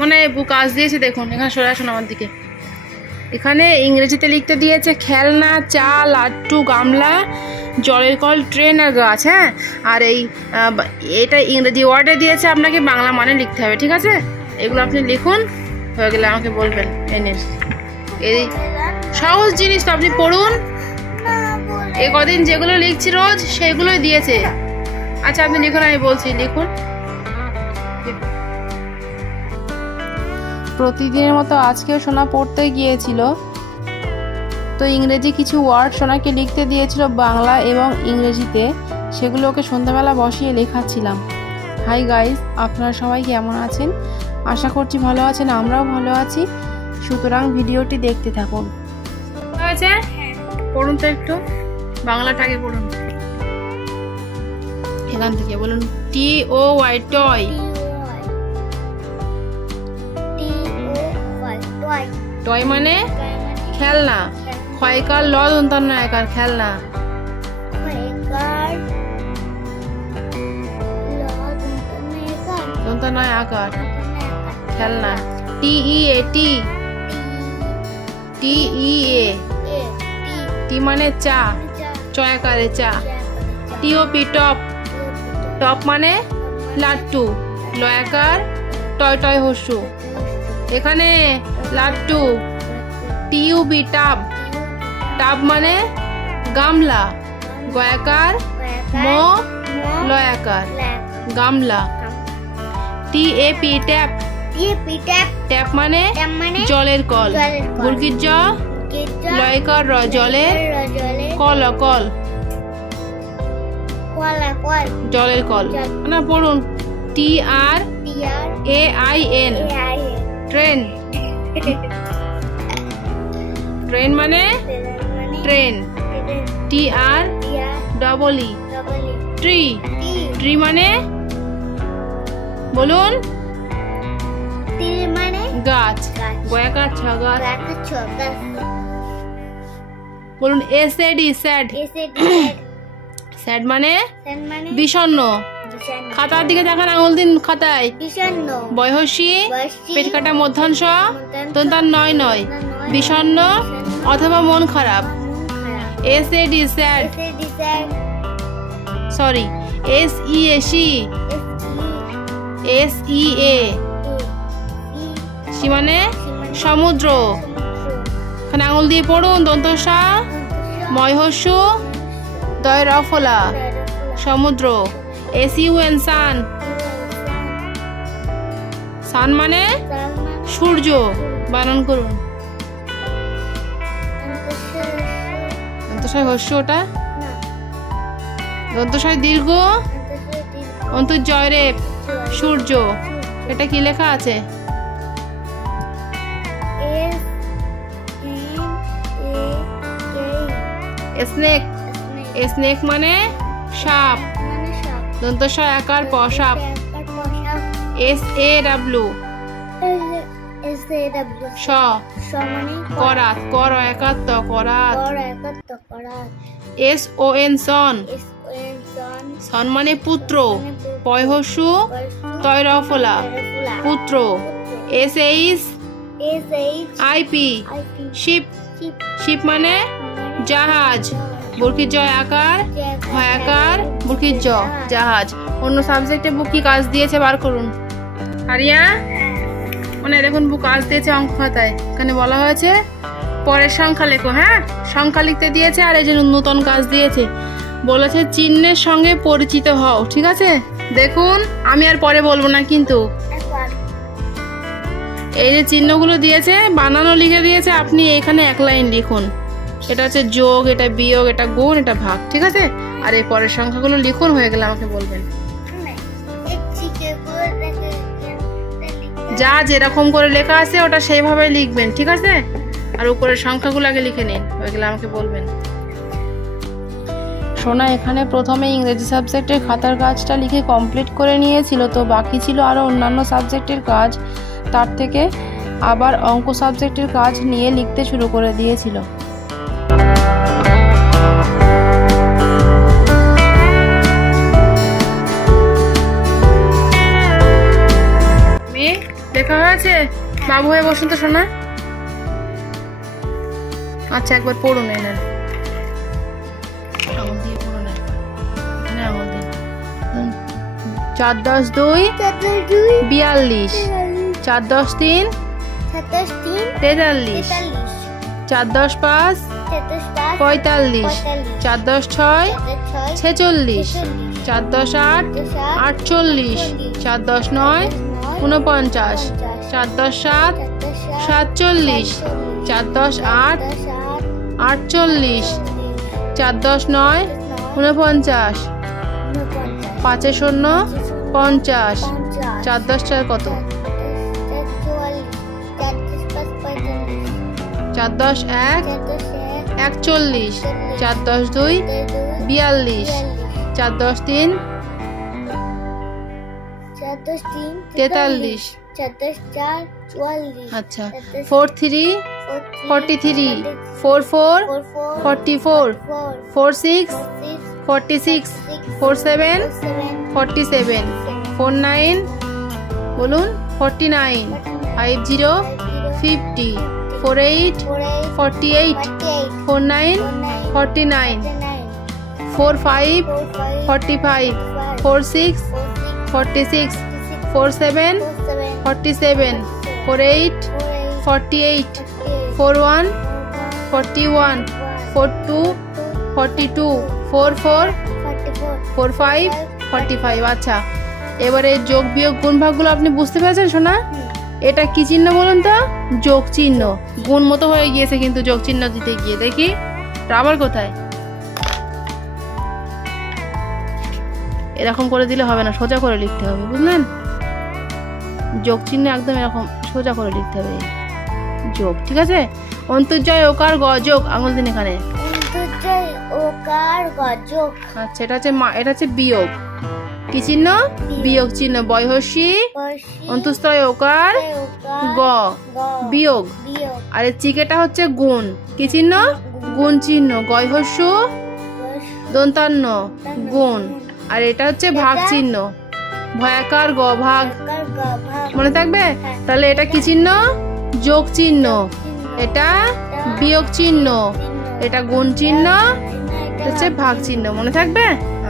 মানে কাজ দিয়েছে দেখুন, এখানে সরে আসুন আমার দিকে। এখানে ইংরেজিতে লিখতে দিয়েছে খেলনা, চা, লাট্টু, গামলা, জলের কল, ট্রেন আর গাছ। হ্যাঁ, আর এটা ইংরেজি ওয়ার্ডে দিয়েছে, আপনাকে বাংলা মানে লিখতে হবে, ঠিক আছে? এগুলো আপনি লিখুন, হয়ে গেলে আমাকে বলবেন। এই সহজ জিনিস তো, আপনি পড়ুন। এই কদিন যেগুলো লিখছি রোজ সেগুলোই দিয়েছে। আচ্ছা আপনি লিখুন, আমি বলছি, লিখুন। প্রতিদিনের মতো আজকেও সোনা পড়তে গিয়েছিল, তো ইংরেজি কিছু ওয়ার্ড সোনাকে লিখতে দিয়েছিল বাংলা এবং ইংরেজিতে, সেগুলো ওকে সন্ধ্যাবেলা বসিয়ে লেখাচ্ছিলাম। হাই গাইস, আপনারা সবাই কেমন আছেন? আশা করছি ভালো আছেন, আমরাও ভালো আছি। সুতরাং ভিডিওটি দেখতে থাকুন। আছে পড়ুন তো একটু, বাংলাটাকে পড়ুন। এখান থেকে বলুন TOY, টয়। টয় মানে খেলনা। ক্ষয়কার ল দন্তান্নয়কার, খেলনা। দন্তান্নয় আকার, খেলনা। TEA, টি মানে চা, চয়াকারে চা। TOP, top. টপ মানে লাট্টু, লয়াকার টয় টয় হস্যু। এখানে লাট্টু। TUB, tub. টাব মানে গামলা, গয়াকার মো, লয়াকার গামলা। TAP, tap. ট্যাপ মানে জলের কল, বুর্গির জ, লয়কার র, জলের কল, কল, জলের কল। না পড়ুন। TRAIN, train. ট্রেন মানে ট্রেন। TREE, tree. ট্রি মানে বলুন গাছ, গয়াকার ছ, গাছ। বলুন SAD, স্যাড। স্যাড মানে বিষণ্ণ। খাতার দিকে দেখান, আঙুল দিন খাতায়। বয়সী, পেট কাটা মধ্যাংশ, দন্তান্নয় নয়, বিষণ্ণ অথবা মন খারাপ। SAD, sad. Sorry, SEA, SEA, sea মানে সমুদ্র। এখানে আঙুল দিয়ে পড়ুন। দন্তসা, ময়হস্যু, দয় রফলা, সমুদ্র। SUN, সান। সান মানে সূর্য, বানান করুন। দন্তশয় হস্য, ওটা দন্তশয় দীর্ঘ, অন্তর্জয় রেপ, সূর্য। এটা কি লেখা আছে? স্নেক। স্নেক মানে সাপ, দন্তশয় আকার প, সাপ। SAW, স, করাত, কর একাত, করাত। SON, সন। সন মানে পুত্র, পয়হস্যু, তৈরফলা, পুত্র। SHIP, sheep. শিপ মানে জাহাজ, বুর্কির জয় আকার, ভয়াকার, বুর্কির জ, জাহাজ। অন্য সাবজেক্টে বুক কি কাজ দিয়েছে বার করুন। আরিয়া, মানে দেখুন বুক কাজ দিয়েছে অঙ্ক খাতায়। এখানে বলা হয়েছে পরের সংখ্যা লেখো। হ্যাঁ, সংখ্যা লিখতে দিয়েছে। আর এই যে নতুন কাজ দিয়েছে, বলেছে চিহ্নের সঙ্গে পরিচিত হও। ঠিক আছে, দেখুন আমি আর পরে বলবো না, কিন্তু এই যে চিহ্নগুলো দিয়েছে বানানো লিখে দিয়েছে, আপনি এখানে এক লাইন লিখুন। এটা হচ্ছে যোগ, এটা বিয়োগ, এটা গুণ, এটা ভাগ। ঠিক আছে, আর এই পরের সংখ্যাগুলো লিখুন, হয়ে গেলে আমাকে বলবেন। যা যেরকম করে লেখা আছে ওটা সেইভাবে লিখবেন। ঠিক আছে, আর উপরের সংখ্যাগুলো আগে লিখে নিন, হয়ে গেলে আমাকে বলবেন। সোনা এখানে প্রথমে ইংরেজি সাবজেক্টের খাতার কাজটা লিখে কমপ্লিট করে নিয়েছিল, তো বাকি ছিল আরও অন্যান্য সাবজেক্টের কাজ। তার থেকে আবার অঙ্ক সাবজেক্টের কাজ নিয়ে লিখতে শুরু করে দিয়েছিল। লেখা হয়েছে? বাবু হয়ে বসুন তো শোনা। আচ্ছা একবার পড়ুন, নেন আঙুল দিয়ে পড়ুন, এখানে আঙুল দিন। 4 10 2 42, 4 10 3 43, 4 10 5 45, 4 10 6 46, 4 10 8 48, 4 10 9 49, 4 10 7 47, 4 10 8 48, 4 10 9 49, 5 0 50, 4 10 4 কত? 4 10 1 41, 4 10 2 42, 4 10 3 43, আচ্ছা 4 3 43, 4 4 44, 4 6 46, 4 7 47, 4 9 বলুন 49, 5 0 50, 4 8 48, 4 9 49, 4 5 45, 4 6 46, 4 7 47, 4 8 48, 4 1 41, 4 2 42, 4 4 45 45। আচ্ছা এবারে যোগ বিয়োগ গুণ ভাগগুলো আপনি বুঝতে পেরেছেন শোনা? এটা কি চিহ্ন বলুন তো? যোগ চিহ্ন। গুণ মতো হয়ে গিয়েছে কিন্তু যোগ চিহ্ন দিতে গিয়ে। দেখি আবার কোথায়? এরকম করে দিলে হবে না, সোজা করে লিখতে হবে, বুঝলেন? যোগ চিহ্ন একদম এরকম সোজা করে লিখতে হবে, যোগ, ঠিক আছে? অন্তর্জয় ওকার গযোগ, আঙুল দিন এখানে। আচ্ছা এটা হচ্ছে বিয়োগ। কি চিহ্ন? বিয়োগ চিহ্ন। বয়হস্যি অন্তঃস্থয় ওকার গ, বিয়োগ। আর এই চিকেটা হচ্ছে গুণ। কি চিহ্ন? গুণ চিহ্ন। গয়হস্য দন্তান্ন গুণ। আর এটা হচ্ছে ভাগ চিহ্ন। ভয়াকার গ, ভাগ। মনে থাকবে? তাহলে এটা কি চিহ্ন? যোগ চিহ্ন। এটা বিয়োগ চিহ্ন। এটা গুণ চিহ্ন, হচ্ছে ভাগ চিহ্ন। মনে থাকবে?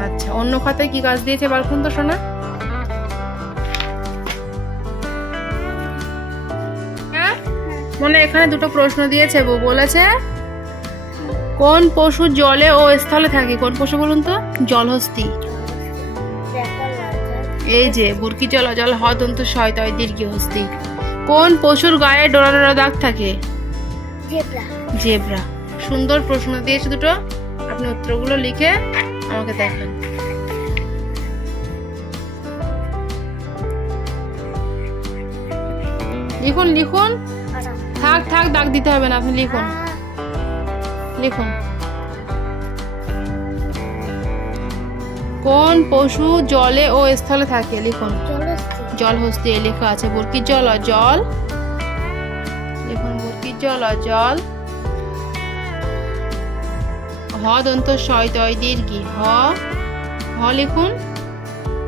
আচ্ছা অন্য খাতায় কি কাজ দিয়েছে বার করুন তো শোনা। মনে এখানে দুটো প্রশ্ন দিয়েছে, বলেছে কোন পশু জলে ও স্থলে থাকে? কোন পশু বলুন তো? জলহস্তী। এই যে বুরকি জল, জল হ দন্ত শয় তয় দীর্ঘ হস্তি। কোন পশুর গায়ে ডোরা ডোরা দাগ থাকে? জেব্রা। সুন্দর প্রশ্ন দিয়েছে দুটো, আপনি উত্তরগুলো লিখে আমাকে দেখান। লিখুন লিখুন, থাক থাক দাগ দিতে হবে না, আপনি লিখুন লিখুন। কোন পশু জলে ও স্থলে থাকে? লিখুন। জলহস্তী লেখা আছে। বুরকির জল জল, লিখুন বুরকির জল জল। হ দন্ত শয় তয় দীর্ঘি, হ হ লিখুন,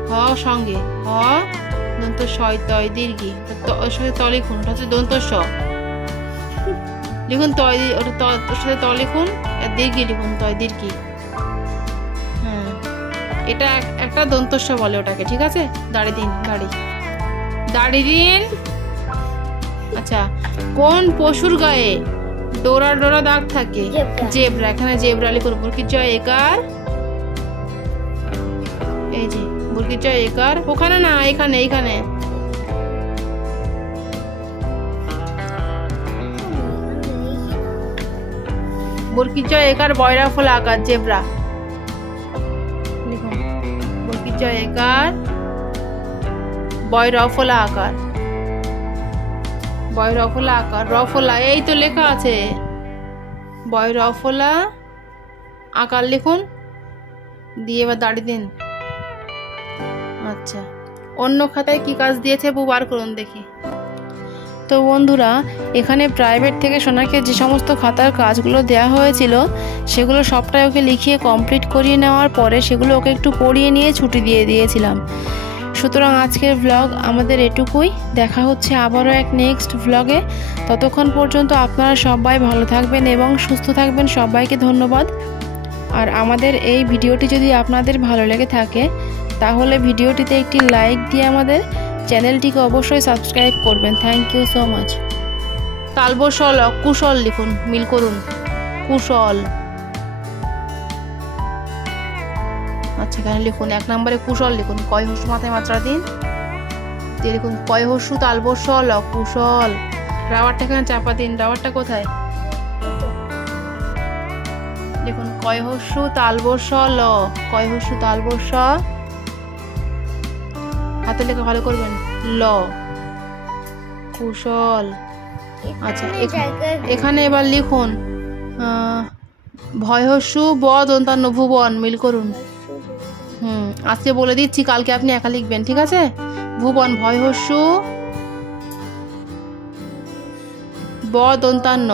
হ সঙ্গে হ দন্ত শয় তয় দীর্ঘি, ওর সাথে ত লিখুন, ওটা হচ্ছে দন্ত স লিখুন, তয় ওটা ওর সাথে ত লিখুন, আর দীর্ঘি লিখুন, তয় দীর্ঘি। হ্যাঁ এটা একটা দন্তস্ব বলে ওটাকে, ঠিক আছে? দাড়ি দিন, দাড়ি দিন। আচ্ছা কোন পশুর গায়ে ডোরা ডোরা দাগ থাকে? জেব্রা। এখানে জেব্রা লিখুন। বুরকির জয় একার, এই যে বুরকির জয় একার, ওখানে না, এখানে এইখানে। বুরকির জয় একার বয়রা ফোলা আকার, জেব্রা লিখুন। বুরকির জয় একার বয়রা ফোলা আকার, বয়রা ফোলা আকার, রফলা, এই তো লেখা আছে বয়রা ফোলা আকার লিখুন, দিয়ে এবার দাড়ি দিন। আচ্ছা অন্য খাতায় কি কাজ দিয়েছে বার করুন দেখি। তো বন্ধুরা এখানে প্রাইভেট থেকে সোনাকে যে সমস্ত খাতার কাজগুলো দেওয়া হয়েছিল সেগুলো সবটাই ওকে লিখিয়ে কমপ্লিট করিয়ে নেওয়ার পরে সেগুলো ওকে একটু পড়িয়ে নিয়ে ছুটি দিয়ে দিয়েছিলাম। সুতরাং আজকের ব্লগ আমাদের এটুকুই। দেখা হচ্ছে আবারও এক নেক্সট ব্লগে। ততক্ষণ পর্যন্ত আপনারা সবাই ভালো থাকবেন এবং সুস্থ থাকবেন। সবাইকে ধন্যবাদ। আর আমাদের এই ভিডিওটি যদি আপনাদের ভালো লেগে থাকে তাহলে ভিডিওটিতে একটি লাইক দিয়ে আমাদের চ্যানেলটিকে অবশ্যই সাবস্ক্রাইব করবেন। Thank you so much. তালবশল কুশল লিখুন, মিল করুন। কুশল। আচ্ছা, এখানে লিখুন 1 নম্বরে কুশল লিখুন। কয় হস্যু মাথায় মাত্রা দিন, দিয়ে লিখুন কয় হস্যু তালবশল কুশল। রাবারটা এখানে চাপা দিন। রাবারটা কোথায়? দেখুন কয় হস্যু তালবশল। কয় হস্যু তালবশ। হাতে লেখা ভালো করবেন। ল কুশল। আচ্ছা, এখানে এবার লিখুন ভয় হস্যু ব দন্তান্ন ভুবন, মিল করুন। আজকে বলে দিচ্ছি, কালকে আপনি একা লিখবেন, ঠিক আছে? ভুবন ভয় হস্যু ব দন্তান্ন,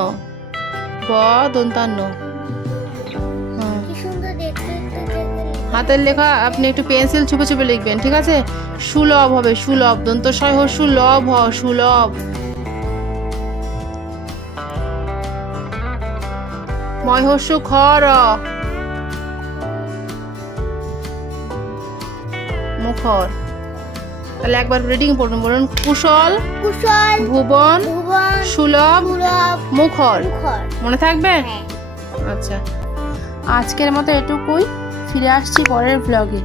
ব দন্তান্ন। হাতের লেখা আপনি একটু পেন্সিল ছুপে ছুপে লিখবেন, ঠিক আছে? সুলভ হবে, সুলভ। দন্তস্বয় হস্যু লভ, সুলভ। ময় হস্যু খ র, মুখর। তাহলে একবার রিডিং পড়ুন, বলুন কুশল কুশল ভুবন ভুবন সুলভ মুখর। মনে থাকবে? আচ্ছা, আজকের মতো এটুকুই। ফিরে আসছি পরের ব্লগে।